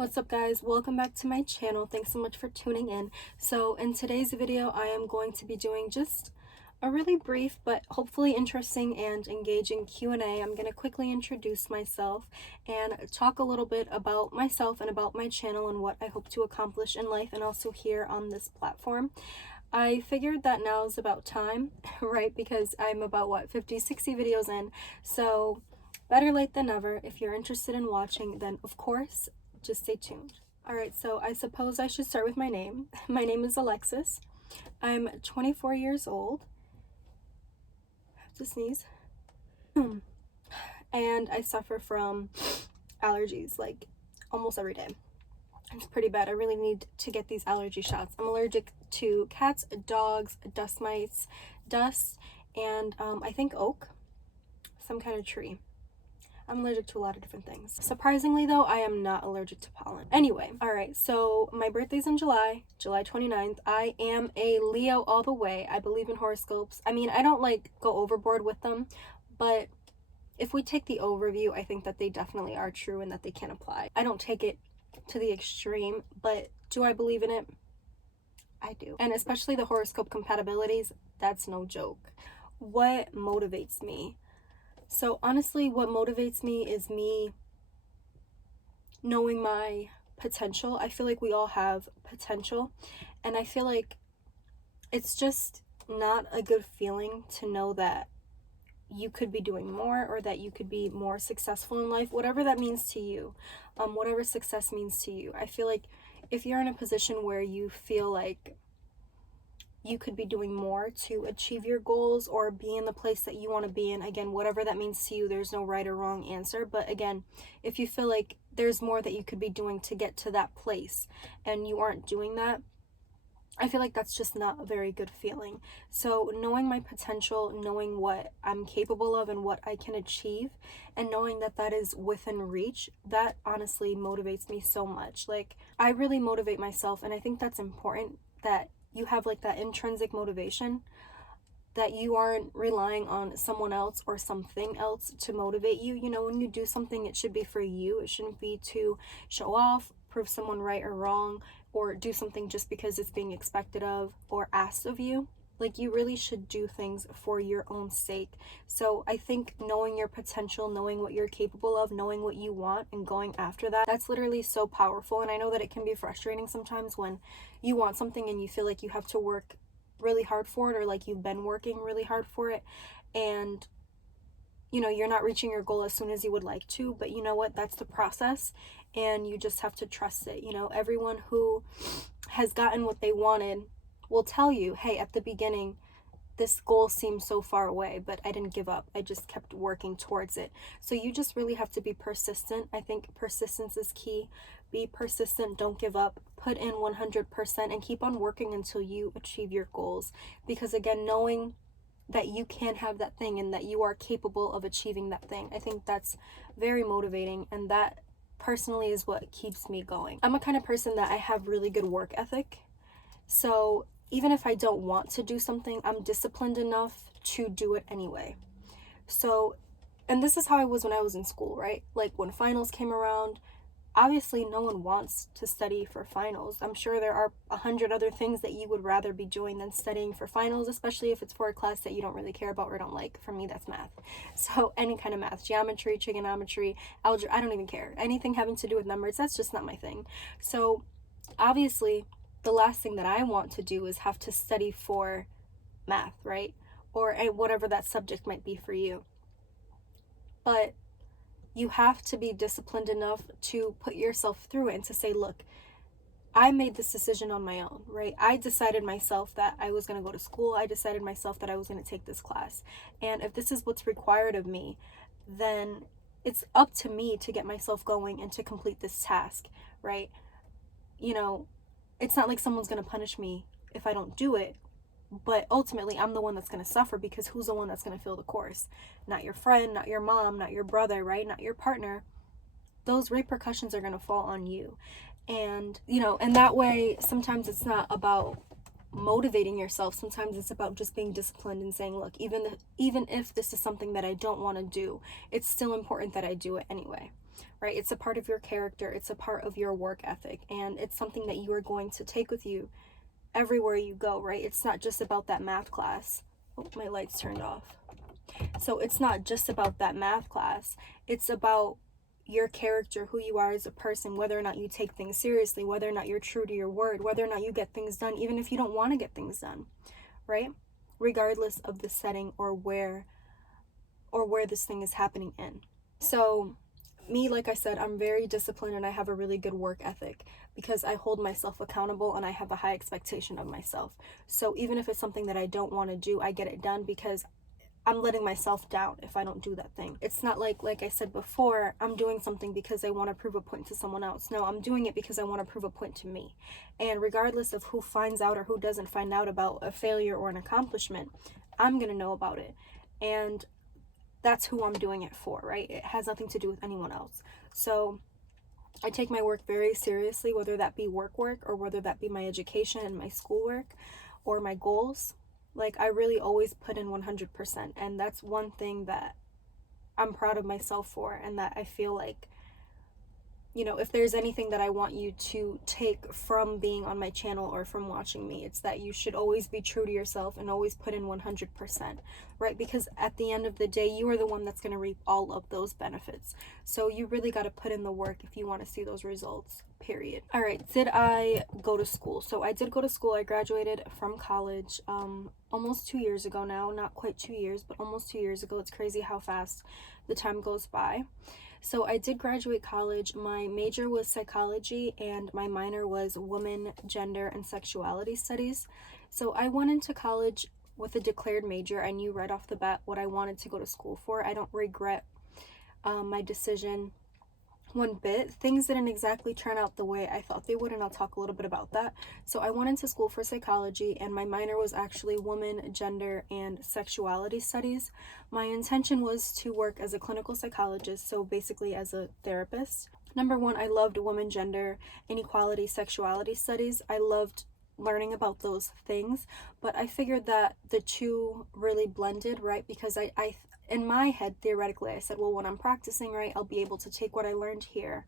What's up guys, welcome back to my channel. Thanks so much for tuning in. So in today's video I am going to be doing just a really brief but hopefully interesting and engaging Q&A. I'm going to quickly introduce myself and talk a little bit about myself and about my channel and what I hope to accomplish in life and also here on this platform. I figured that now is about time, right? Because I'm about 50-60 videos in, so better late than never. If you're interested in watching, then of course just stay tuned. Alright, so I suppose I should start with my name. My name is Alexis. I'm 24 years old. I have to sneeze. And I suffer from allergies like almost every day. It's pretty bad. I really need to get these allergy shots. I'm allergic to cats, dogs, dust mites, dust, and I think oak, some kind of tree. I'm allergic to a lot of different things. Surprisingly though, I am not allergic to pollen. Anyway, alright, so my birthday's in July 29th. I am a Leo all the way. I believe in horoscopes. I mean, I don't like go overboard with them, but if we take the overview, I think that they definitely are true and that they can apply. I don't take it to the extreme, but do I believe in it? I do. And especially the horoscope compatibilities, that's no joke. What motivates me? So honestly, what motivates me is me knowing my potential. I feel like we all have potential, and I feel like it's just not a good feeling to know that you could be doing more or that you could be more successful in life, whatever that means to you, whatever success means to you. I feel like if you're in a position where you feel like you could be doing more to achieve your goals or be in the place that you want to be in, again, whatever that means to you, there's no right or wrong answer. But again, if you feel like there's more that you could be doing to get to that place and you aren't doing that, I feel like that's just not a very good feeling. So knowing my potential, knowing what I'm capable of and what I can achieve, and knowing that that is within reach, that honestly motivates me so much. Like, I really motivate myself, and I think that's important, that you have like that intrinsic motivation, that you aren't relying on someone else or something else to motivate you. You know, when you do something, it should be for you. It shouldn't be to show off, prove someone right or wrong, or do something just because it's being expected of or asked of you. Like, you really should do things for your own sake. So I think knowing your potential, knowing what you're capable of, knowing what you want and going after that, that's literally so powerful. And I know that it can be frustrating sometimes when you want something and you feel like you have to work really hard for it, or like you've been working really hard for it, and you know, you're not reaching your goal as soon as you would like to. But you know what? That's the process, and you just have to trust it. You know, everyone who has gotten what they wanted will tell you, hey, at the beginning, this goal seemed so far away, but I didn't give up. I just kept working towards it. So you just really have to be persistent. I think persistence is key. Be persistent, don't give up, put in 100%, and keep on working until you achieve your goals. Because again, knowing that you can have that thing and that you are capable of achieving that thing, I think that's very motivating, and that personally is what keeps me going. I'm a kind of person that I have really good work ethic. So even if I don't want to do something, I'm disciplined enough to do it anyway. So, and this is how I was when I was in school, right? Like, when finals came around, obviously no one wants to study for finals. I'm sure there are 100 other things that you would rather be doing than studying for finals, especially if it's for a class that you don't really care about or don't like. For me, that's math. So any kind of math, geometry, trigonometry, algebra, I don't even care. Anything having to do with numbers, that's just not my thing. So obviously the last thing that I want to do is have to study for math, right? Or whatever that subject might be for you. But you have to be disciplined enough to put yourself through it and to say, look, I made this decision on my own, right? I decided myself that I was going to go to school. I decided myself that I was going to take this class. And if this is what's required of me, then it's up to me to get myself going and to complete this task, right? You know, it's not like someone's going to punish me if I don't do it, but ultimately I'm the one that's going to suffer, because who's the one that's going to fill the course? Not your friend, not your mom, not your brother, right? Not your partner. Those repercussions are going to fall on you. And, you know, and that way, sometimes it's not about motivating yourself. Sometimes it's about just being disciplined and saying, look, even if this is something that I don't want to do, it's still important that I do it anyway, right? It's a part of your character, it's a part of your work ethic, and it's something that you are going to take with you everywhere you go, right? It's not just about that math class. Oh, my lights turned off. So it's not just about that math class. It's about your character, who you are as a person, whether or not you take things seriously, whether or not you're true to your word, whether or not you get things done, even if you don't want to get things done, right? Regardless of the setting or where this thing is happening in. So me, like I said, I'm very disciplined and I have a really good work ethic because I hold myself accountable and I have a high expectation of myself. So even if it's something that I don't want to do, I get it done because I'm letting myself down if I don't do that thing. It's not like I said before, I'm doing something because I want to prove a point to someone else. No, I'm doing it because I want to prove a point to me. And regardless of who finds out or who doesn't find out about a failure or an accomplishment, I'm going to know about it. And that's who I'm doing it for, right? It has nothing to do with anyone else. So I take my work very seriously, whether that be work or whether that be my education and my schoolwork or my goals. Like, I really always put in 100%, and that's one thing that I'm proud of myself for, and that I feel like, you know, if there's anything that I want you to take from being on my channel or from watching me, it's that you should always be true to yourself and always put in 100%, right? Because at the end of the day, you are the one that's going to reap all of those benefits. So you really got to put in the work if you want to see those results, period. All right, did I go to school? So I did go to school. I graduated from college almost 2 years ago now. Not quite 2 years, but almost 2 years ago. It's crazy how fast the time goes by. So I did graduate college. My major was psychology and my minor was women, gender, and sexuality studies. So I went into college with a declared major. I knew right off the bat what I wanted to go to school for. I don't regret my decision one bit. Things didn't exactly turn out the way I thought they would, and I'll talk a little bit about that. So I went into school for psychology, and my minor was actually women, gender, and sexuality studies. My intention was to work as a clinical psychologist, so basically as a therapist. Number one, I loved women, gender, inequality, sexuality studies. I loved learning about those things, but I figured that the two really blended, right? Because I in my head, theoretically, I said, well, when I'm practicing, right, I'll be able to take what I learned here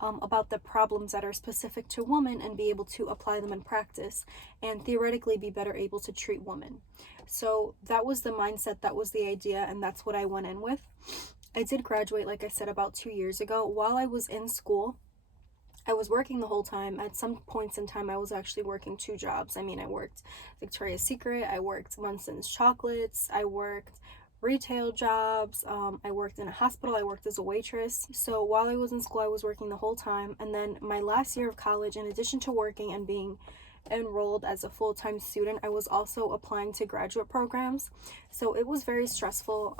about the problems that are specific to women and be able to apply them in practice and theoretically be better able to treat women. So that was the mindset, that was the idea, and that's what I went in with. I did graduate, like I said, about 2 years ago. While I was in school, I was working the whole time. At some points in time, I was actually working 2 jobs. I mean, I worked Victoria's Secret, I worked Munson's Chocolates, I worked retail jobs, I worked in a hospital, I worked as a waitress. So while I was in school, I was working the whole time. And then my last year of college, in addition to working and being enrolled as a full-time student, I was also applying to graduate programs. So it was very stressful.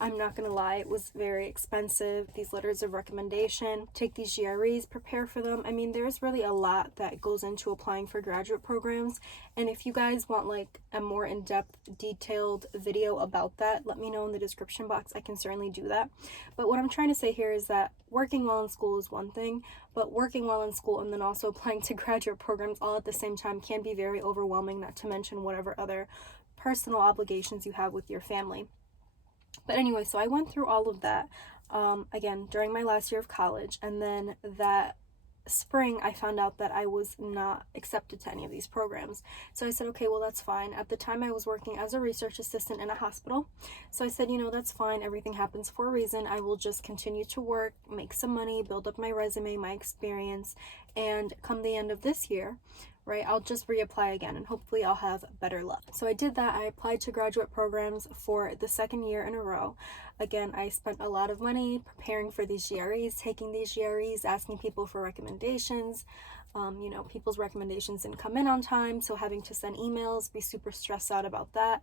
I'm not gonna lie, it was very expensive. These letters of recommendation, take these GREs, prepare for them. I mean, there's really a lot that goes into applying for graduate programs. And if you guys want like a more in-depth, detailed video about that, let me know in the description box. I can certainly do that. But what I'm trying to say here is that working while in school is one thing, but working while in school and then also applying to graduate programs all at the same time can be very overwhelming, not to mention whatever other personal obligations you have with your family. But anyway, so I went through all of that again during my last year of college, and then that spring I found out that I was not accepted to any of these programs. So I said, okay, well, that's fine. At the time I was working as a research assistant in a hospital, so I said, you know, that's fine, everything happens for a reason. I will just continue to work, make some money, build up my resume, my experience, and come the end of this year, right, I'll just reapply again and hopefully I'll have better luck. So I did that. I applied to graduate programs for the second year in a row. Again, I spent a lot of money preparing for these GREs, taking these GREs, asking people for recommendations. You know, people's recommendations didn't come in on time, so having to send emails, be super stressed out about that.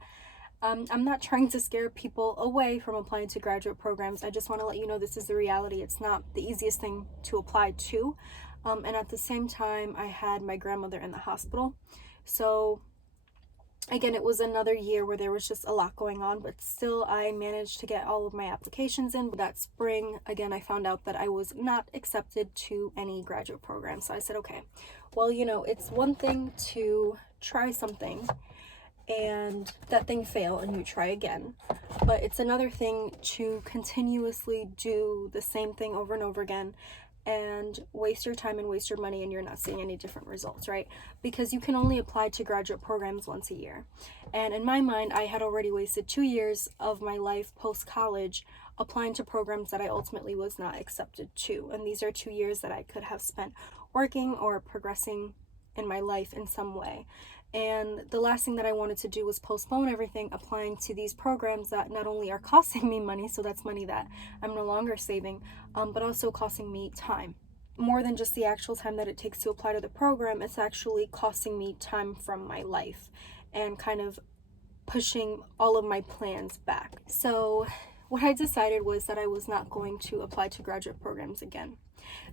I'm not trying to scare people away from applying to graduate programs. I just want to let you know this is the reality. It's not the easiest thing to apply to. And at the same time, I had my grandmother in the hospital. So again, it was another year where there was just a lot going on, but still I managed to get all of my applications in. But that spring, again, I found out that I was not accepted to any graduate program. So I said, okay, well, you know, it's one thing to try something and that thing fail and you try again. But it's another thing to continuously do the same thing over and over again and waste your time and waste your money and you're not seeing any different results, right? Because you can only apply to graduate programs once a year. And in my mind, I had already wasted 2 years of my life post-college applying to programs that I ultimately was not accepted to. And these are 2 years that I could have spent working or progressing in my life in some way. And the last thing that I wanted to do was postpone everything, applying to these programs that not only are costing me money, so that's money that I'm no longer saving, but also costing me time. More than just the actual time that it takes to apply to the program, it's actually costing me time from my life and kind of pushing all of my plans back. So what I decided was that I was not going to apply to graduate programs again.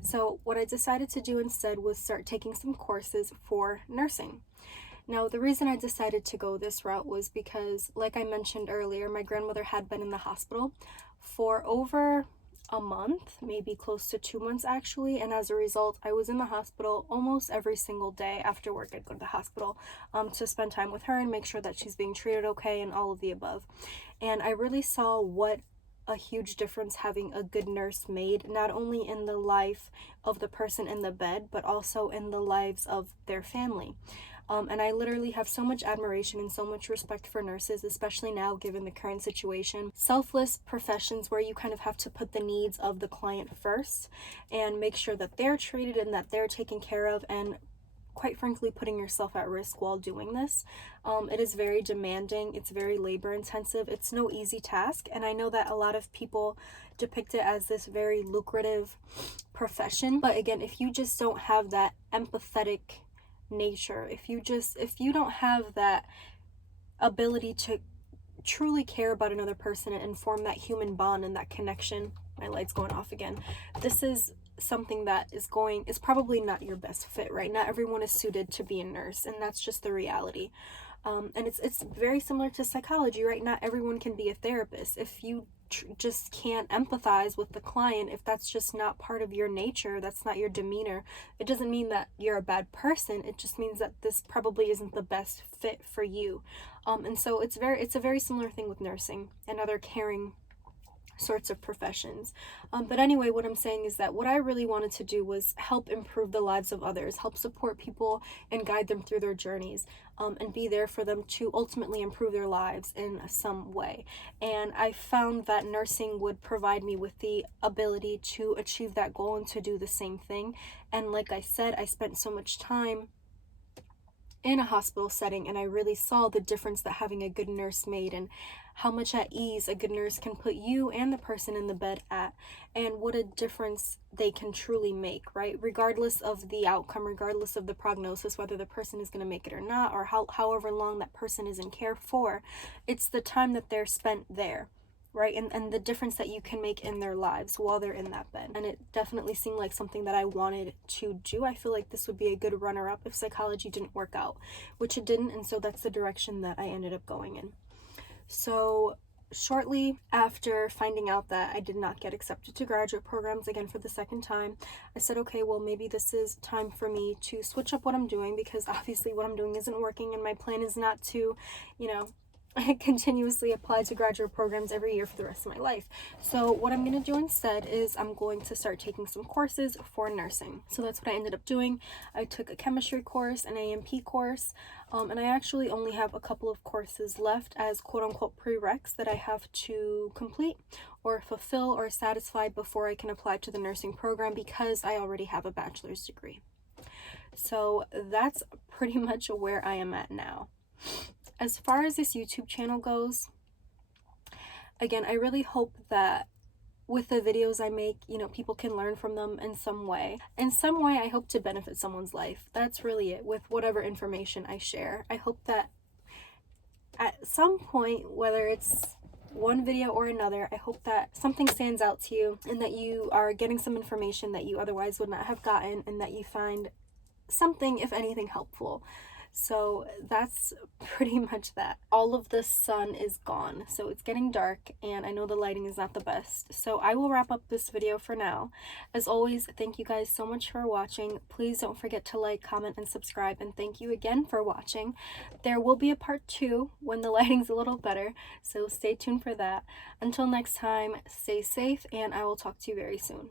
So what I decided to do instead was start taking some courses for nursing. Now, the reason I decided to go this route was because, like I mentioned earlier, my grandmother had been in the hospital for over a month, maybe close to 2 months actually, and as a result, I was in the hospital almost every single day after work. I'd go to the hospital to spend time with her and make sure that she's being treated okay and all of the above. And I really saw what a huge difference having a good nurse made, not only in the life of the person in the bed, but also in the lives of their family. And I literally have so much admiration and so much respect for nurses, especially now given the current situation. Selfless professions where you kind of have to put the needs of the client first and make sure that they're treated and that they're taken care of, and quite frankly putting yourself at risk while doing this. It is very demanding, it's very labor intensive, it's no easy task, and I know that a lot of people depict it as this very lucrative profession, but again, if you just don't have that empathetic nature, if you don't have that ability to truly care about another person and form that human bond and that connection, my light's going off again, this is something that is probably not your best fit, right? Not everyone is suited to be a nurse, and that's just the reality. And it's very similar to psychology, right? Not everyone can be a therapist. If you just can't empathize with the client, if that's just not part of your nature, that's not your demeanor, it doesn't mean that you're a bad person. It just means that this probably isn't the best fit for you. And so it's a very similar thing with nursing and other caring sorts of professions. But anyway, what I'm saying is that what I really wanted to do was help improve the lives of others, help support people and guide them through their journeys, and be there for them to ultimately improve their lives in some way. And I found that nursing would provide me with the ability to achieve that goal and to do the same thing. And like I said, I spent so much time in a hospital setting, and I really saw the difference that having a good nurse made, and how much at ease a good nurse can put you and the person in the bed at, and what a difference they can truly make, right? Regardless of the outcome, regardless of the prognosis, whether the person is going to make it or not, or however long that person is in care for, it's the time that they're spent there, right? And the difference that you can make in their lives while they're in that bed. And it definitely seemed like something that I wanted to do. I feel like this would be a good runner-up if psychology didn't work out, which it didn't, and so that's the direction that I ended up going in. So shortly after finding out that I did not get accepted to graduate programs again for the second time, I said, okay, well, maybe this is time for me to switch up what I'm doing, because obviously what I'm doing isn't working, and my plan is not to, continuously apply to graduate programs every year for the rest of my life. So what I'm going to do instead is I'm going to start taking some courses for nursing. So that's what I ended up doing. I took a chemistry course, an A&P course, and I actually only have a couple of courses left as quote-unquote prereqs that I have to complete or fulfill or satisfy before I can apply to the nursing program, because I already have a bachelor's degree. So that's pretty much where I am at now. As far as this YouTube channel goes, again, I really hope that with the videos I make, people can learn from them in some way. In some way, I hope to benefit someone's life. That's really it with whatever information I share. I hope that at some point, whether it's one video or another, I hope that something stands out to you and that you are getting some information that you otherwise would not have gotten, and that you find something, if anything, helpful. So that's pretty much that. All of the sun is gone, so it's getting dark, and I know the lighting is not the best. So I will wrap up this video for now. As always, thank you guys so much for watching. Please don't forget to like, comment, and subscribe, and thank you again for watching. There will be a part 2 when the lighting's a little better, so stay tuned for that. Until next time, stay safe, and I will talk to you very soon.